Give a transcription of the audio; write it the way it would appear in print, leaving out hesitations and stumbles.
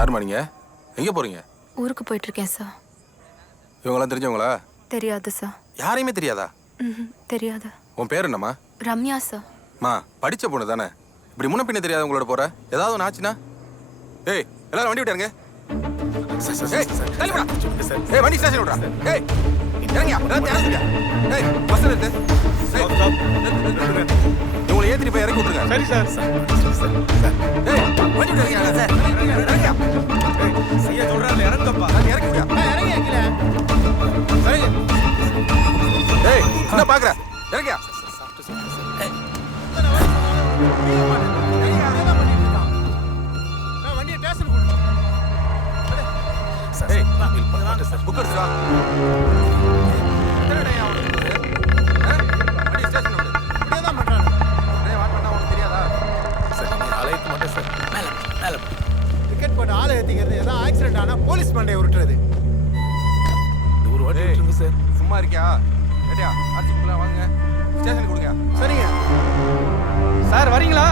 யாருமா நீங்க? எங்க போறீங்க? ஊருக்கு போயிட்டு இருக்கேன் சார். இவங்களாம் தெரிஞ்சவங்களா? தெரியாது சார். யாரையுமே தெரியாதா? தெரியாது. உன் பேர் என்னம்மா? ரம்யா சார். மா படிச்ச பொண்ணு தானே, இப்படி முன்ன பின்ன தெரியாத உங்களோட போற ஏதாவது ஒன்று ஆச்சுன்னா? ஏய் எல்லாரும் வண்டி விட்டாருங்க. ஏய் வண்டி ஸ்டேஷன் விட்றா. ஏய் இறங்கியா இறங்கியா. ஏய் பஸ் நிறுத்து. இவங்களை ஏற்றிட்டு போய் இறக்கி விட்டுருங்க. சரி சார். ஏய் வண்டி விட்டுருங்க சார். இறங்கியா. ஐயா சொல்றாரு இறங்கப்பா. இறக்கி விடுயா. இறங்கி அங்கில. சரி. ஏய் என்ன பாக்குற? இறங்கியா. வண்டியை ஸ்டேஷன் கொண்டு. ஏய் புக் எடுத்துடா. என்னடா அவனுக்கு? வண்டி ஸ்டேஷன் விடு. இப்படியே தான் பண்றாங்க. டேய் வாட் பண்ணா உனக்கு தெரியாதா? சார் நீ அலைக்கு மட்டும் சார். மேல. டிக்கெட் போட்டு ஆளை ஏத்திக்கிறது ஏதாவது ஆக்சிடென்ட் ஆனா போலீஸ் மண்டையை உருட்டுறது. ஒரு வாட்டி விட்டுருங்க சார். சும்மா இருக்கியா? ஏடியா ஆர்சி புக்லாம் வாங்க. ஸ்டேஷனுக்கு கொடுங்க. சரிங்க. சார் வரீங்களா?